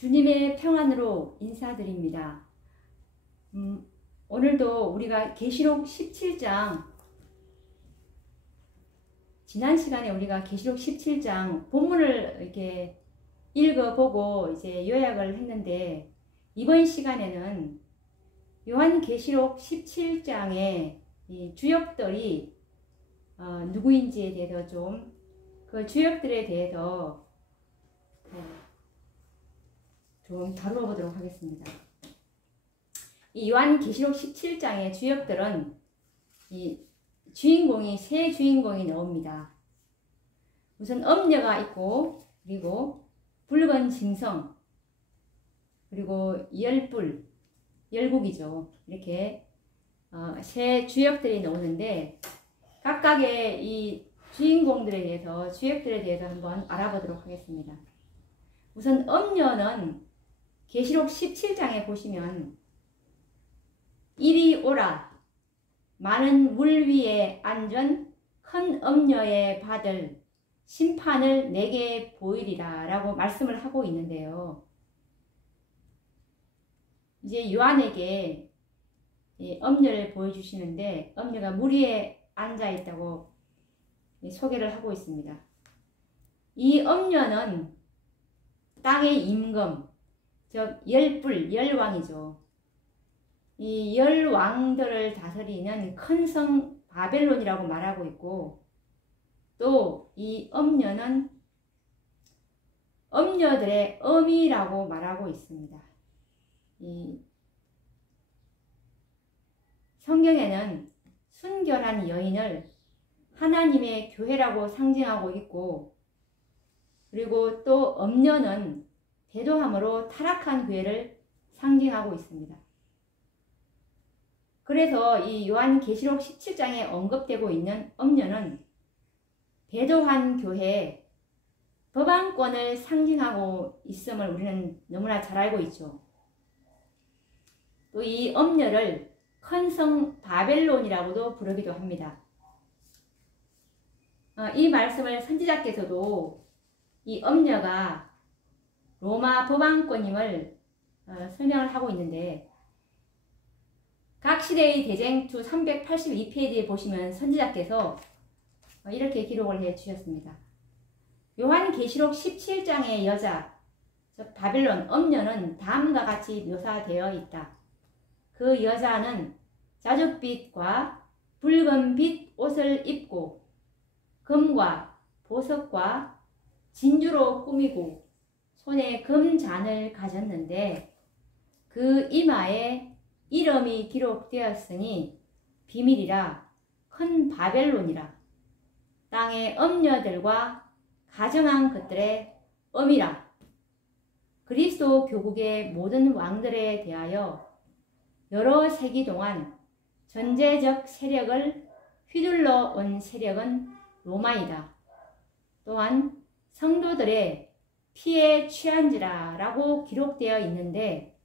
주님의 평안으로 인사드립니다. 오늘도 우리가 계시록 17장, 지난 시간에 우리가 계시록 17장 본문을 이렇게 읽어보고 이제 요약을 했는데, 이번 시간에는 요한계시록 17장의 이 주역들이 누구인지에 대해서 그 주역들에 대해서 좀 다루어 보도록 하겠습니다. 이 요한계시록 17장의 주역들은 이 주인공이 세 주인공이 나옵니다. 우선 엄녀가 있고, 그리고 붉은 짐승, 그리고 열불, 열국이죠. 이렇게 세 주역들이 나오는데, 각각의 이 주인공들에 대해서, 주역들에 대해서 한번 알아보도록 하겠습니다. 우선 엄녀는 계시록 17장에 보시면 이리 오라, 많은 물 위에 앉은 큰 엄녀의 받을 심판을 내게 보이리라 라고 말씀을 하고 있는데요. 이제 요한에게 엄녀를 보여주시는데, 엄녀가 물 위에 앉아 있다고 소개를 하고 있습니다. 이 엄녀는 땅의 임금, 즉 열불, 열왕이죠. 이 열왕들을 다스리는 큰 성 바벨론이라고 말하고 있고, 또 이 엄녀는 엄녀들의 어미라고 말하고 있습니다. 이 성경에는 순결한 여인을 하나님의 교회라고 상징하고 있고, 그리고 또 엄녀는 배도함으로 타락한 교회를 상징하고 있습니다. 그래서 이 요한계시록 17장에 언급되고 있는 엄녀는 배도한 교회, 법안권을 상징하고 있음을 우리는 너무나 잘 알고 있죠. 또 이 엄녀를 큰 성 바벨론이라고도 부르기도 합니다. 이 말씀을 선지자께서도 이 엄녀가 로마 법안권임을 설명을 하고 있는데, 각 시대의 대쟁투 382페이지에 보시면 선지자께서 이렇게 기록을 해 주셨습니다. 요한계시록 17장의 여자, 즉 바벨론 엄녀는 다음과 같이 묘사되어 있다. 그 여자는 자줏빛과 붉은빛 옷을 입고 금과 보석과 진주로 꾸미고 손에 금잔을 가졌는데, 그 이마에 이름이 기록되었으니 비밀이라, 큰 바벨론이라, 땅의 엄녀들과 가정한 것들의 어미라, 그리스도 교국의 모든 왕들에 대하여 여러 세기 동안 전제적 세력을 휘둘러 온 세력은 로마이다. 또한 성도들의 피에 취한지라 라고 기록되어 있는데,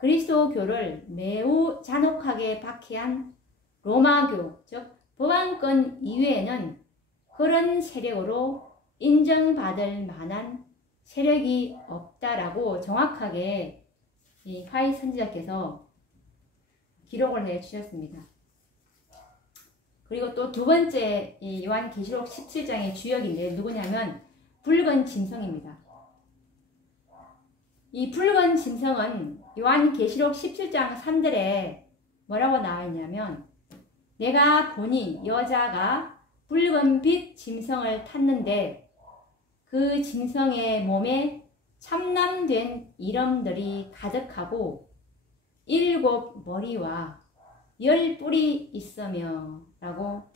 그리스도교를 매우 잔혹하게 박해한 로마교, 즉 법안권 이외에는 그런 세력으로 인정받을 만한 세력이 없다라고 정확하게 이 화이 선지자께서 기록을 해 주셨습니다. 그리고 또 두 번째 이 요한계시록 17장의 주역인데 누구냐면 붉은 짐승입니다. 이 붉은 짐승은 요한계시록 17장 3절에 뭐라고 나와 있냐면, 내가 보니 여자가 붉은빛 짐승을 탔는데 그 짐승의 몸에 참남된 이름들이 가득하고 7 머리와 10 뿔이 있으며 라고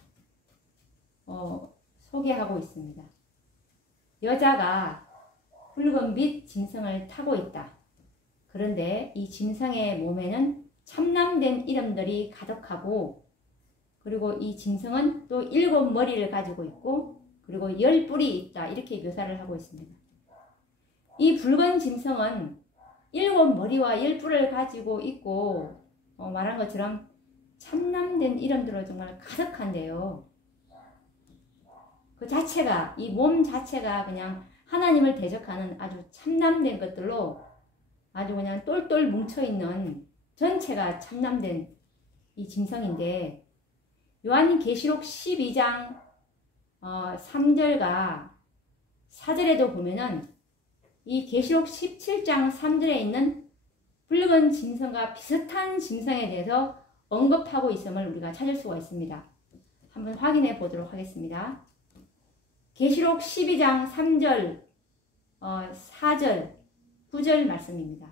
소개하고 있습니다. 여자가 붉은빛 짐승을 타고 있다. 그런데 이 짐승의 몸에는 참남된 이름들이 가득하고, 그리고 이 짐승은 또 7 머리를 가지고 있고, 그리고 10 뿔이 있다. 이렇게 묘사를 하고 있습니다. 이 붉은 짐승은 7 머리와 10 뿔을 가지고 있고, 말한 것처럼 참남된 이름들로 정말 가득한데요. 그 자체가, 이 몸 자체가 그냥 하나님을 대적하는 아주 참남된 것들로 아주 그냥 똘똘 뭉쳐있는 전체가 참남된 이 짐승인데, 요한계시록 12장 3절과 4절에도 보면은 이 계시록 17장 3절에 있는 붉은 짐승과 비슷한 짐승에 대해서 언급하고 있음을 우리가 찾을 수가 있습니다. 한번 확인해 보도록 하겠습니다. 계시록 12장 3절, 4절, 9절 말씀입니다.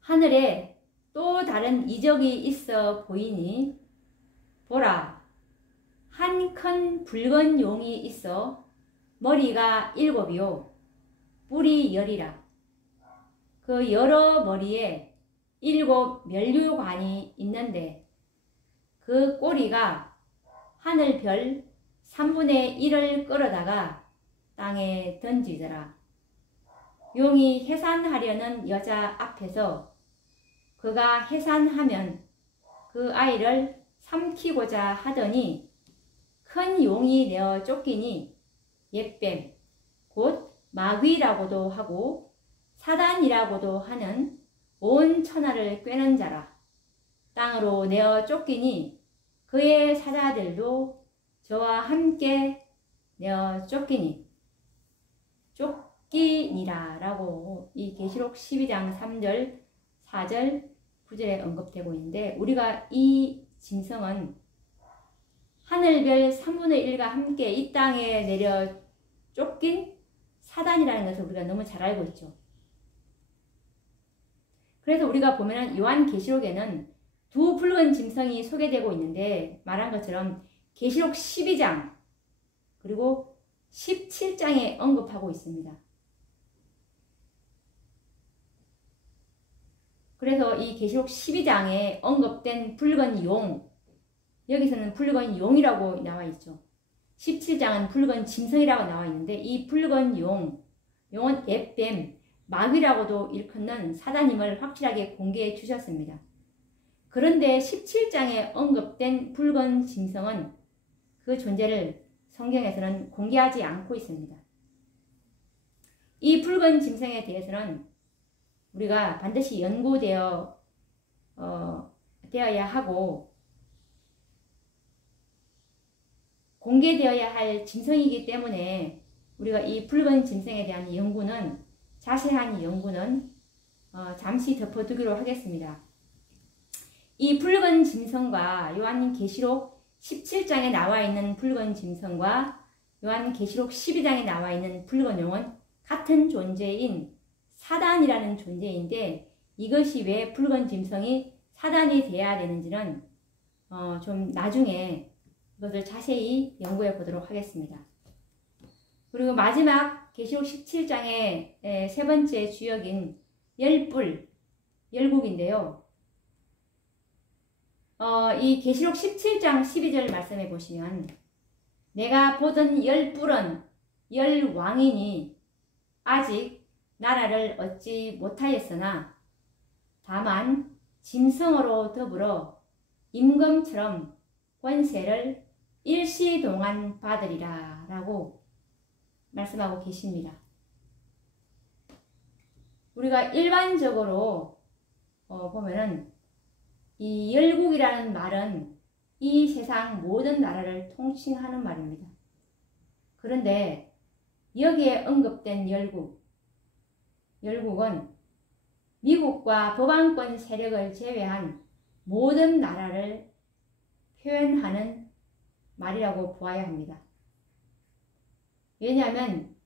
하늘에 또 다른 이적이 있어 보이니 보라, 한 큰 붉은 용이 있어 머리가 7이요 뿔이 10이라. 그 여러 머리에 7 면류관이 있는데 그 꼬리가 하늘별 3분의 1을 끌어다가 땅에 던지더라. 용이 해산하려는 여자 앞에서 그가 해산하면 그 아이를 삼키고자 하더니 큰 용이 내어 쫓기니 옛뱀 곧 마귀라고도 하고 사단이라고도 하는 온 천하를 꿰는 자라. 땅으로 내어 쫓기니 그의 사자들도 저와 함께 내어 쫓기니라 라고 이 계시록 12장 3절 4절 9절에 언급되고 있는데, 우리가 이 짐승은 하늘별 3분의 1과 함께 이 땅에 내려 쫓긴 사단이라는 것을 우리가 너무 잘 알고 있죠. 그래서 우리가 보면 요한계시록에는 두 붉은 짐승이 소개되고 있는데, 말한 것처럼 계시록 12장 그리고 17장에 언급하고 있습니다. 그래서 이 계시록 12장에 언급된 붉은 용, 여기서는 붉은 용이라고 나와 있죠. 17장은 붉은 짐승이라고 나와 있는데, 이 붉은 용은 옛뱀, 마귀라고도 일컫는 사단임을 확실하게 공개해 주셨습니다. 그런데 17장에 언급된 붉은 짐승은 그 존재를 성경에서는 공개하지 않고 있습니다. 이 붉은 짐승에 대해서는 우리가 반드시 연구되어야 하고 공개되어야 할 짐승이기 때문에 우리가 이 붉은 짐승에 대한 연구는, 자세한 연구는 잠시 덮어두기로 하겠습니다. 이 붉은 짐승과 요한계시록 17장에 나와 있는 붉은 짐승과 요한계시록 12장에 나와 있는 붉은 용은 같은 존재인 사단이라는 존재인데, 이것이 왜 붉은 짐승이 사단이 돼야 되는지는 좀 나중에 이것을 자세히 연구해 보도록 하겠습니다. 그리고 마지막 계시록 17장의 세 번째 주역인 열뿔, 열국인데요. 이 계시록 17장 12절 말씀해 보시면 내가 보던 열뿔은 열왕이니 아직 나라를 얻지 못하였으나 다만 짐승으로 더불어 임금처럼 권세를 일시동안 받으리라 라고 말씀하고 계십니다. 우리가 일반적으로 보면은 이 열국이라는 말은 이 세상 모든 나라를 통칭하는 말입니다. 그런데 여기에 언급된 열국은 미국과 법왕권 세력을 제외한 모든 나라를 표현하는 말이라고 보아야 합니다. 왜냐하면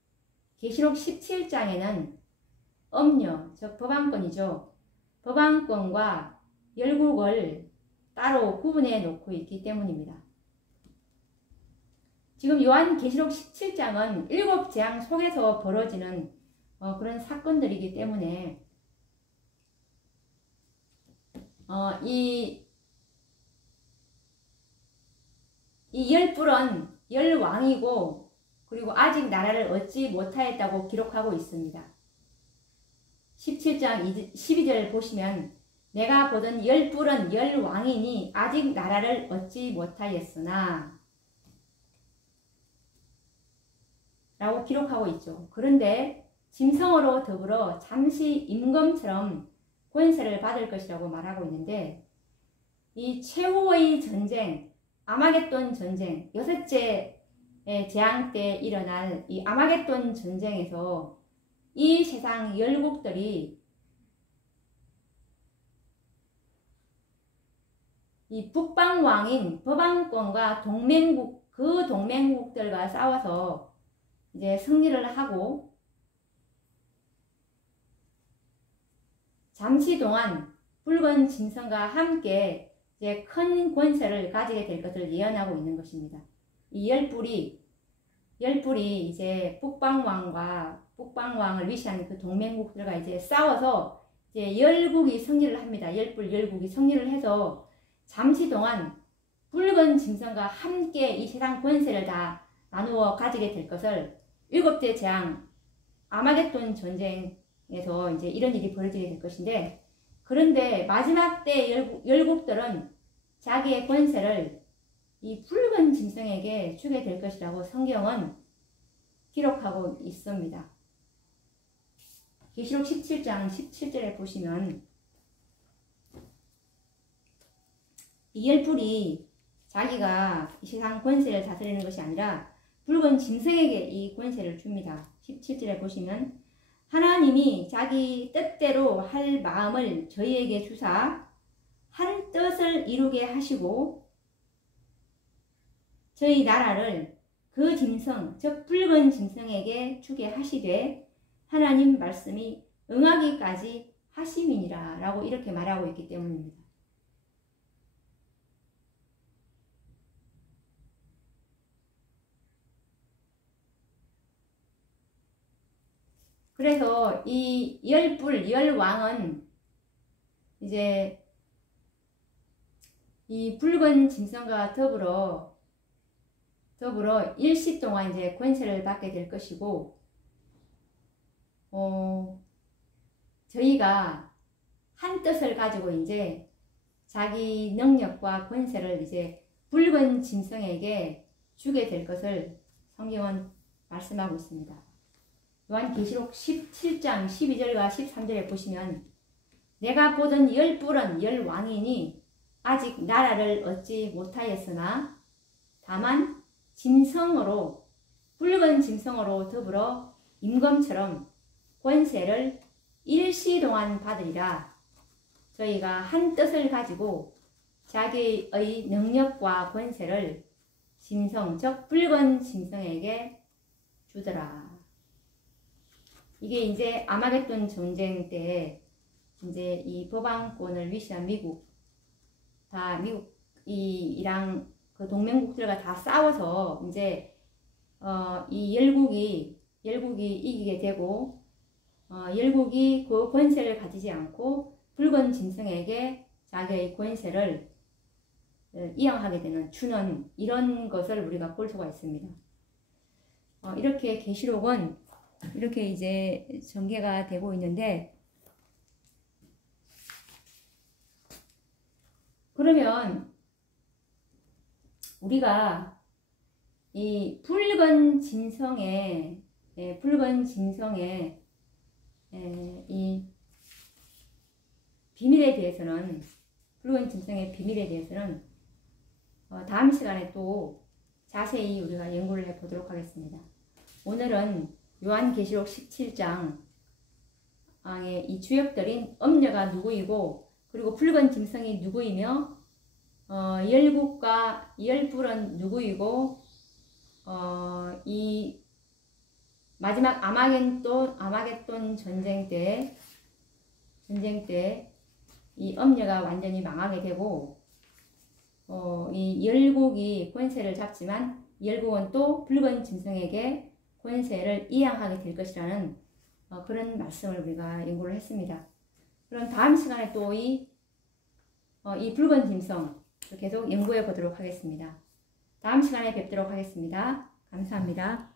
계시록 17장에는 엄녀, 즉 법왕권이죠. 법왕권과 열국을 따로 구분해 놓고 있기 때문입니다. 지금 요한계시록 17장은 7재앙 속에서 벌어지는 그런 사건들이기 때문에 이 열뿔은 열왕이고 그리고 아직 나라를 얻지 못하였다고 기록하고 있습니다. 17장 12절 보시면 내가 보던 열뿔은 열왕이니 아직 나라를 얻지 못하였으나 라고 기록하고 있죠. 그런데 짐승으로 더불어 잠시 임금처럼 권세를 받을 것이라고 말하고 있는데, 이 최후의 전쟁, 아마겟돈 전쟁, 6째 재앙 때 일어날 이 아마겟돈 전쟁에서 이 세상 열국들이 이 북방왕인 법왕권과 동맹국, 그 동맹국들과 싸워서 이제 승리를 하고 잠시 동안 붉은 짐승과 함께 이제 큰 권세를 가지게 될 것을 예언하고 있는 것입니다. 이 열불이 이제 북방왕을 위시한 그 동맹국들과 이제 싸워서 이제 열국이 승리를 합니다. 열불 열국이 승리를 해서 잠시 동안 붉은 짐승과 함께 이 세상 권세를 다 나누어 가지게 될 것을 7째 재앙 아마겟돈 전쟁에서 이제 이런 일이 벌어지게 될 것인데, 그런데 마지막 때 열국들은 자기의 권세를 이 붉은 짐승에게 주게 될 것이라고 성경은 기록하고 있습니다. 계시록 17장 17절에 보시면 이 열불이 자기가 이 세상 권세를 다스리는 것이 아니라 붉은 짐승에게 이 권세를 줍니다. 17절에 보시면 하나님이 자기 뜻대로 할 마음을 저희에게 주사 한 뜻을 이루게 하시고 저희 나라를 그 짐승, 즉 붉은 짐승에게 주게 하시되 하나님 말씀이 응하기까지 하심이니라 라고 이렇게 말하고 있기 때문입니다. 그래서 이 열왕은 이제 이 붉은 짐승과 더불어 일시 동안 이제 권세를 받게 될 것이고, 저희가 한 뜻을 가지고 이제 자기 능력과 권세를 이제 붉은 짐승에게 주게 될 것을 성경은 말씀하고 있습니다. 요한계시록 17장 12절과 13절에 보시면 내가 보던 열뿔은 열왕이니 아직 나라를 얻지 못하였으나 다만 짐승으로 붉은 짐승으로 더불어 임금처럼 권세를 일시 동안 받으리라. 저희가 한 뜻을 가지고 자기의 능력과 권세를 짐승, 즉 붉은 짐승에게 주더라. 이게 이제 아마겟돈 전쟁 때 이제 이 법왕권을 위시한 미국 이랑 그 동맹국들과 다 싸워서 이제 이 열국이 이기게 되고 열국이 그 권세를 가지지 않고 붉은 짐승에게 자기의 권세를 이양하게 되는 주는 이런 것을 우리가 볼 수가 있습니다. 이렇게 계시록은 이렇게 이제 전개가 되고 있는데, 그러면 우리가 이 붉은 짐승의 이 비밀에 대해서는, 붉은 짐승의 비밀에 대해서는 다음 시간에 또 자세히 우리가 연구를 해보도록 하겠습니다. 오늘은 요한계시록 17장의 이 주역들인 엄녀가 누구이고, 그리고 붉은 짐승이 누구이며, 열국과 열불은 누구이고, 이 마지막 아마겟돈 전쟁 때 이 엄녀가 완전히 망하게 되고, 이 열국이 권세를 잡지만 열국은 또 붉은 짐승에게 권세를 이양하게 될 것이라는 그런 말씀을 우리가 연구를 했습니다. 그럼 다음 시간에 또 이 붉은 짐승 계속 연구해 보도록 하겠습니다. 다음 시간에 뵙도록 하겠습니다. 감사합니다.